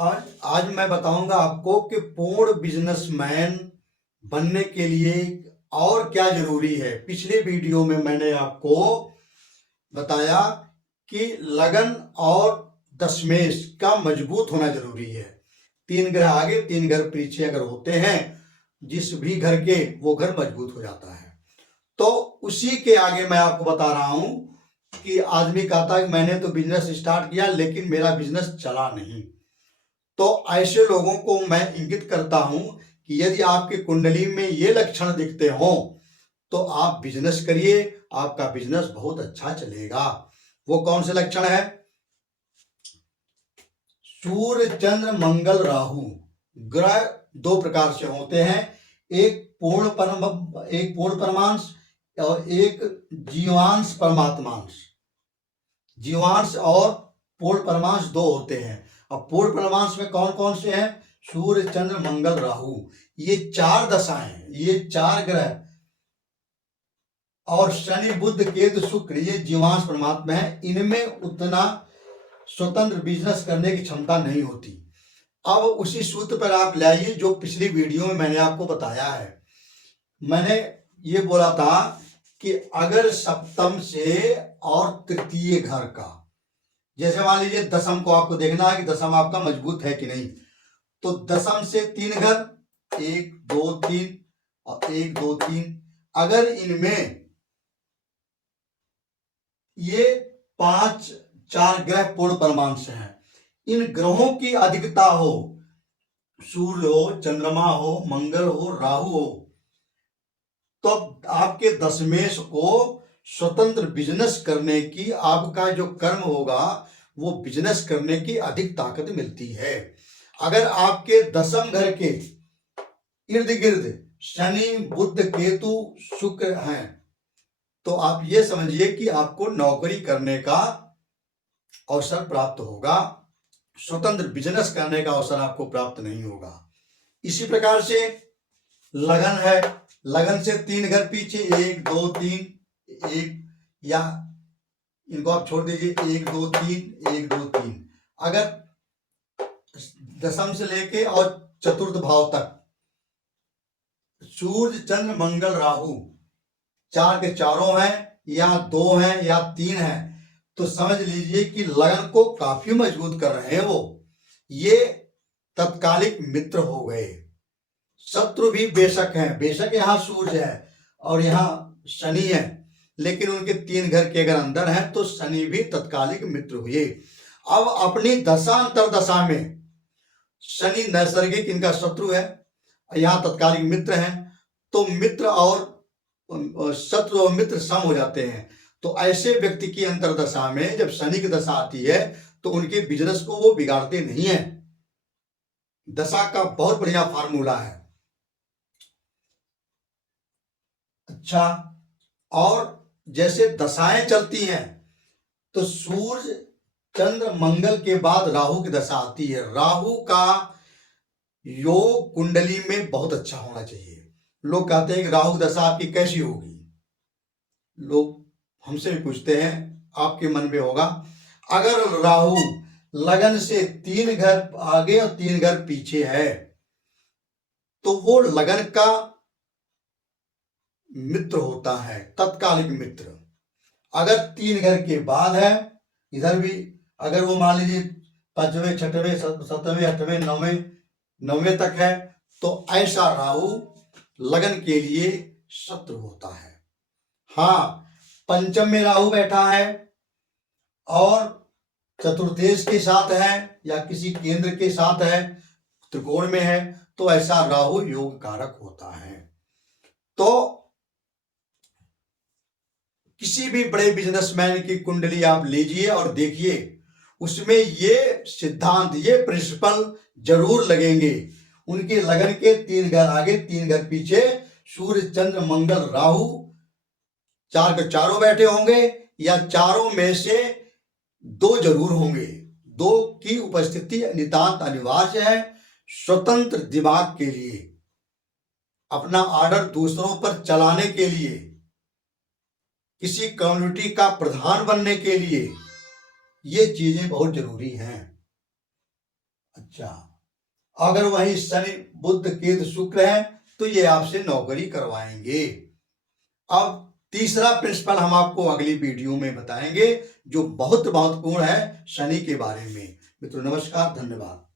आज आज मैं बताऊंगा आपको कि पूर्ण बिजनेसमैन बनने के लिए और क्या जरूरी है। पिछले वीडियो में मैंने आपको बताया कि लगन और दशमेश का मजबूत होना जरूरी है। 3 घर आगे 3 घर पीछे अगर होते हैं जिस भी घर के, वो घर मजबूत हो जाता है। तो उसी के आगे मैं आपको बता रहा हूं कि आदमी कहता है कि मैंने तो बिजनेस स्टार्ट किया लेकिन मेरा बिजनेस चला नहीं। तो ऐसे लोगों को मैं इंगित करता हूं कि यदि आपकी कुंडली में ये लक्षण दिखते हों तो आप बिजनेस करिए, आपका बिजनेस बहुत अच्छा चलेगा। वो कौन से लक्षण है? सूर्य चंद्र मंगल राहु ग्रह 2 प्रकार से होते हैं, एक पूर्ण परमांश और एक जीवांश परमात्मांश। जीवांश और पूर्ण परमांश 2 होते हैं। अब पूर्ण परमांश में कौन कौन से हैं? सूर्य चंद्र मंगल राहु, ये 4 दशाएं, ये 4 ग्रह, और शनि बुध केतु शुक्र, ये जीवांश परमात्मा है। इनमें उतना स्वतंत्र बिजनेस करने की क्षमता नहीं होती। अब उसी सूत्र पर आप लाइए जो पिछली वीडियो में मैंने आपको बताया है। मैंने ये बोला था कि अगर सप्तम से और तृतीय घर का, जैसे मान लीजिए दशम को आपको देखना है कि दशम आपका मजबूत है कि नहीं, तो दशम से 3 घर, 1 2 3 और 1 2 3, अगर इनमें ये 4 ग्रह पूर्ण परमांश हैं, इन ग्रहों की अधिकता हो, सूर्य हो, चंद्रमा हो, मंगल हो, राहु हो, तो आपके दशमेश को स्वतंत्र बिजनेस करने की, आपका जो कर्म होगा वो बिजनेस करने की अधिक ताकत मिलती है। अगर आपके दशम घर के इर्द गिर्द शनि बुध केतु शुक्र हैं तो आप ये समझिए कि आपको नौकरी करने का अवसर प्राप्त होगा, स्वतंत्र बिजनेस करने का अवसर आपको प्राप्त नहीं होगा। इसी प्रकार से लगन है, लगन से 3 घर पीछे, 1 2 3, 1, या इनको आप छोड़ दीजिए, 1 2 3 1 2 3। अगर दशम से लेके और चतुर्थ भाव तक सूर्य चंद्र मंगल राहु 4 के चारों हैं, या 2 हैं या 3 हैं, तो समझ लीजिए कि लगन को काफी मजबूत कर रहे हैं वो। ये तत्कालिक मित्र हो गए। शत्रु भी बेशक हैं, बेशक यहाँ सूर्य है और यहाँ शनि है, लेकिन उनके 3 घर के अगर अंदर हैं तो शनि भी तत्कालिक मित्र हुए। अब अपनी दशा अंतरदशा में शनि नैसर्गिक इनका शत्रु है, यहाँ तत्कालिक मित्र हैं, तो मित्र और शत्रु और मित्र सम हो जाते हैं। तो ऐसे व्यक्ति की अंतरदशा में जब शनि की दशा आती है तो उनके बिजनेस को वो बिगाड़ते नहीं है। दशा का बहुत बढ़िया फार्मूला है। अच्छा, और जैसे दशाएं चलती हैं तो सूर्य चंद्र मंगल के बाद राहु की दशा आती है। राहु का योग कुंडली में बहुत अच्छा होना चाहिए। लोग कहते हैं कि राहु की दशा आपकी कैसी होगी, लोग हमसे भी पूछते हैं, आपके मन में होगा। अगर राहु लगन से 3 घर आगे और 3 घर पीछे है तो वो लगन का मित्र होता है, तत्कालिक मित्र। अगर 3 घर के बाद है, इधर भी अगर वो मान लीजिए 5वें 6वें 7वें 8वें 9वें तक है, तो ऐसा राहु लगन के लिए शत्रु होता है। हाँ, पंचम में राहु बैठा है और चतुर्थेश के साथ है या किसी केंद्र के साथ है, त्रिकोण में है, तो ऐसा राहु योग कारक होता है। तो किसी भी बड़े बिजनेसमैन की कुंडली आप लीजिए और देखिए, उसमें ये सिद्धांत, ये प्रिंसिपल जरूर लगेंगे। उनके लगन के 3 घर आगे 3 घर पीछे सूर्य चंद्र मंगल राहु 4 के चारों बैठे होंगे, या चारों में से 2 जरूर होंगे। 2 की उपस्थिति नितांत अनिवार्य है स्वतंत्र दिमाग के लिए, अपना ऑर्डर दूसरों पर चलाने के लिए, किसी कम्युनिटी का प्रधान बनने के लिए ये चीजें बहुत जरूरी हैं। अच्छा, अगर वही शनि बुध केतु शुक्र है तो ये आपसे नौकरी करवाएंगे। अब तीसरा प्रिंसिपल हम आपको अगली वीडियो में बताएंगे जो बहुत महत्वपूर्ण है शनि के बारे में। मित्रों नमस्कार, धन्यवाद।